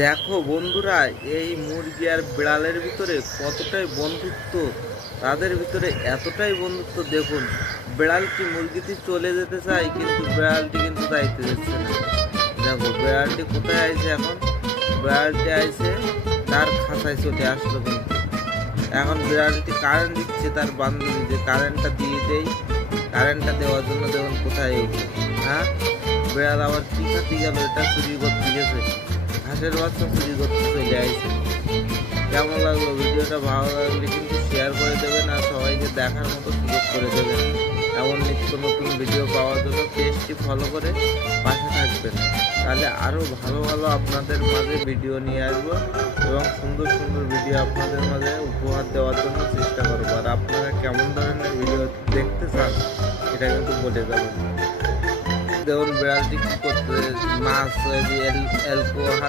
দেখো বন্ধুরা, এই মুরগি আর বিড়ালের ভিতরে কতটাই বন্ধুত্ব। তাদের ভিতরে এতটাই বন্ধুত্ব, দেখুন বিড়ালটি মুরগিটি চলে যেতে চায় কিন্তু বিড়ালটি কিন্তু যাইতে দিচ্ছে না। দেখো বিড়ালটি কোথায় আইছে এখন, বিড়ালটি আইছে তার খাঁচায় চলে আসলো কিন্তু। এখন বিড়ালটি কারেন্ট দিচ্ছে তার বান্ধবী, যে কারেন্টটা দিয়ে দেই, কারেন্টটা দেওয়ার জন্য দেখুন কোথায় উঠলো। হ্যাঁ, বিড়াল আবার কি খাতে গেল, এটা চুরি করতে গেছে, হাঁসের বাচ্চা চুরি করতে চলে আসছে। কেমন লাগলো ভিডিওটা? ভালো লাগলে কিন্তু শেয়ার করে দেবেন আর সবাইকে দেখার মতো সুযোগ করে দেবেন। এমন নিত্য নতুন ভিডিও পাওয়ার জন্য পেজটি ফলো করে পাশে থাকবেন, তাহলে আরও ভালো ভালো আপনাদের মাঝে ভিডিও নিয়ে আসবো এবং সুন্দর সুন্দর ভিডিও আপনাদের মাঝে উপহার দেওয়ার জন্য চেষ্টা করবো। আর আপনারা কেমন ধরনের ভিডিও দেখতে চান এটা কিন্তু বলে দেবেন। দেখুন বিড়ালটি কী করতে, মাছ অ্যালকোহল